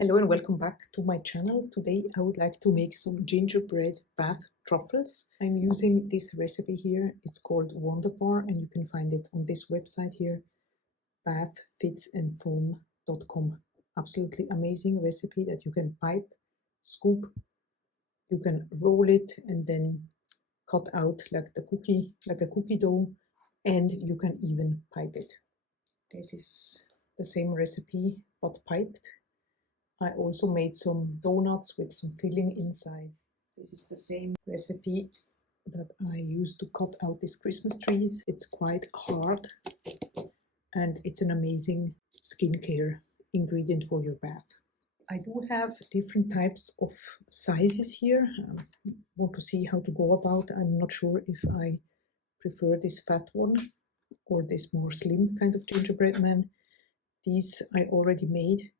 Hello and welcome back to my channel. Today I would like to make some gingerbread bath truffles. I'm using this recipe here. It's called Wonderbar and you can find it on this website here, bathfitsandfoam.com. Absolutely amazing recipe that you can pipe, scoop, you can roll it and then cut out like a cookie dough, and you can even pipe it. This is the same recipe but piped. I also made some donuts with some filling inside. This is the same recipe that I used to cut out these Christmas trees. It's quite hard and it's an amazing skincare ingredient for your bath. I do have different types of sizes here. Want to see how to go about. I'm not sure if I prefer this fat one or this more slim kind of gingerbread man. These I already made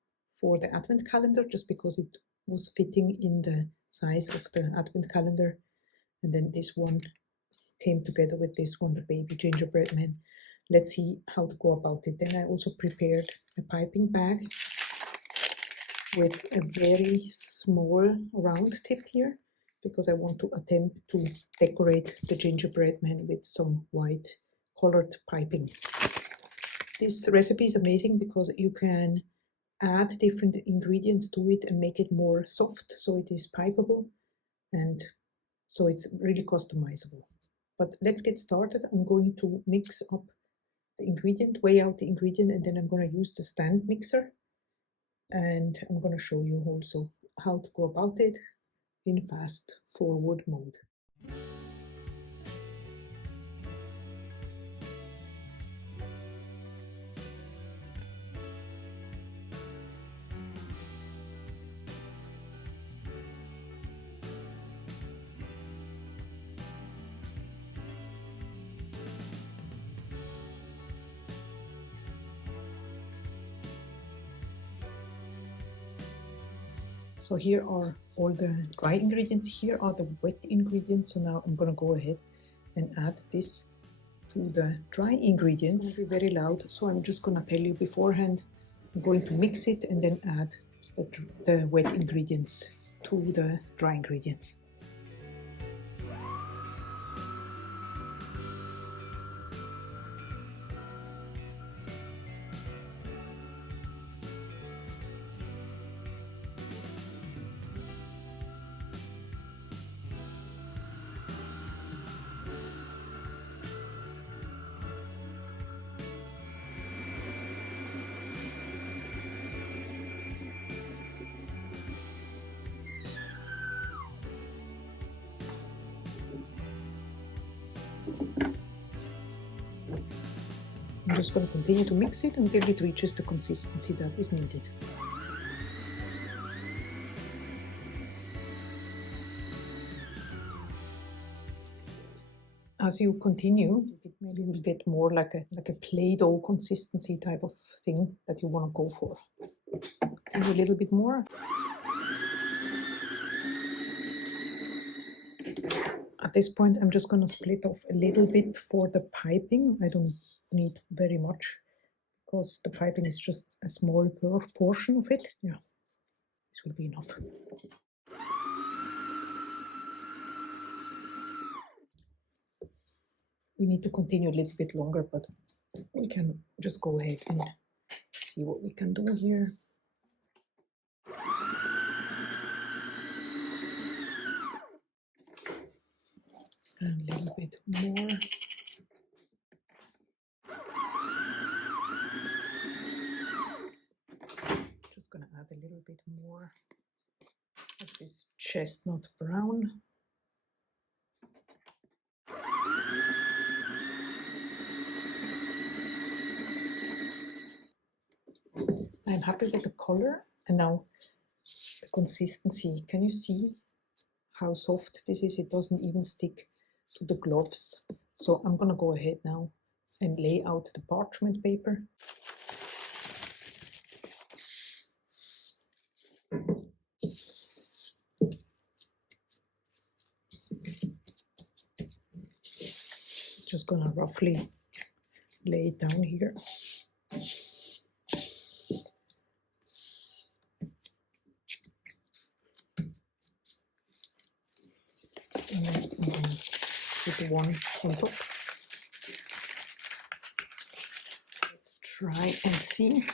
for the advent calendar just because it was fitting in the size of the advent calendar, and then this one came together with this one, the baby gingerbread man. Let's see how to go about it. Then I also prepared a piping bag with a very small round tip here because I want to attempt to decorate the gingerbread man with some white colored piping. This recipe is amazing because you can add different ingredients to it and make it more soft so it is pipeable, and so it's really customizable. But let's get started. I'm going to mix up the ingredient, weigh out the ingredient, and then I'm going to use the stand mixer, and I'm going to show you also how to go about it in fast forward mode. So here are all the dry ingredients. Here are the wet ingredients. So now I'm going to go ahead and add this to the dry ingredients. It will be very loud, so I'm just going to tell you beforehand. I'm going to mix it and then add the wet ingredients to the dry ingredients. I'm just going to continue to mix it until it reaches the consistency that is needed. As you continue, it maybe will get more like a Play-Doh consistency type of thing that you want to go for. And a little bit more. At this point, I'm just going to split off a little bit for the piping. I don't need very much because the piping is just a small portion of it. Yeah, this will be enough. We need to continue a little bit longer, but we can just go ahead and see what we can do here. And a little bit more. Just going to add a little bit more of this chestnut brown. I'm happy with the color, and now the consistency. Can you see how soft this is? It doesn't even stick to the gloves. So I'm gonna go ahead now and lay out the parchment paper. Just gonna roughly lay it down here. add one on top. Let's try and see.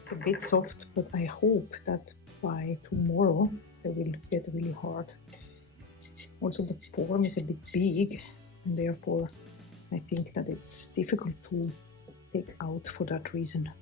It's a bit soft, but I hope that by tomorrow they will get really hard. Also the form is a bit big, and therefore I think that it's difficult to take out for that reason.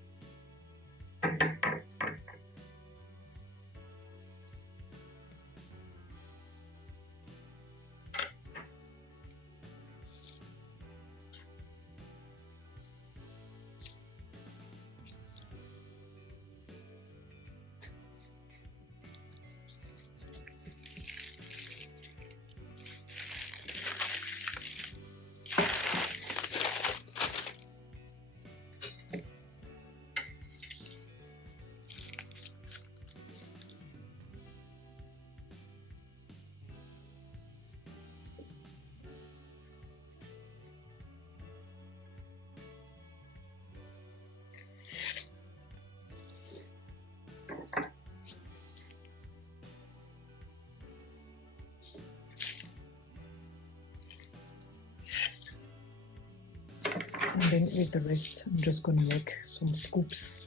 And then with the rest, I'm just gonna make some scoops.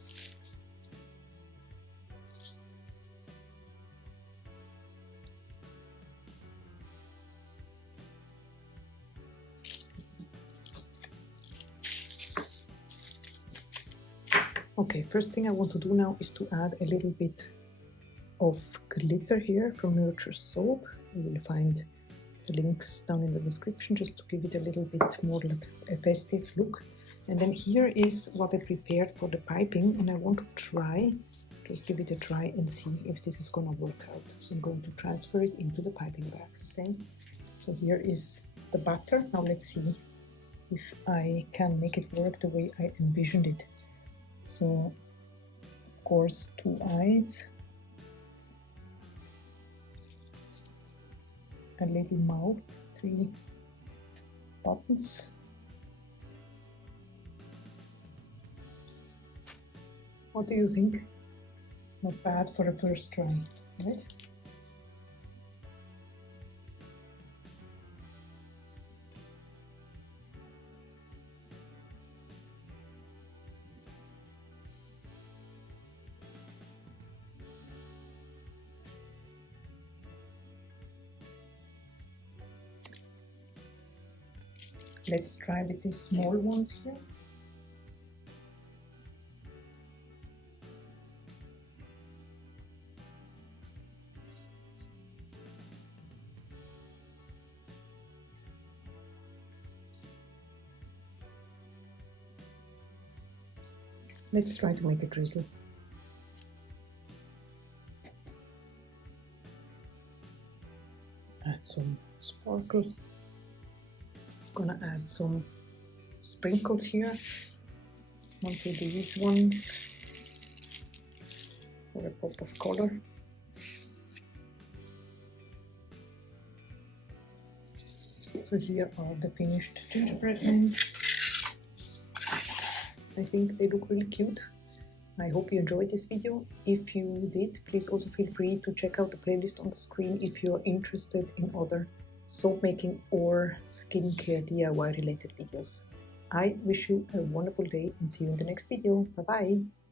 Okay, first thing I want to do now is to add a little bit of glitter here from Nurture Soap. You will find the links down in the description just to give it a little bit more like a festive look. And then here is what I prepared for the piping, and I want to try, just give it a try and see if this is gonna work out. So I'm going to transfer it into the piping bag. So here is the batter. Now let's see if I can make it work the way I envisioned it. So of course 2 eyes, a little mouth, 3 buttons, what do you think? Not bad for a first try, right? Let's try with these small ones here. Let's try to make a drizzle. Add some sparkle. Gonna add some sprinkles here onto these ones for a pop of color. So here are the finished gingerbread men. I think they look really cute. I hope you enjoyed this video. If you did, please also feel free to check out the playlist on the screen if you're interested in other soap making or skincare DIY related videos. I wish you a wonderful day and see you in the next video. Bye bye!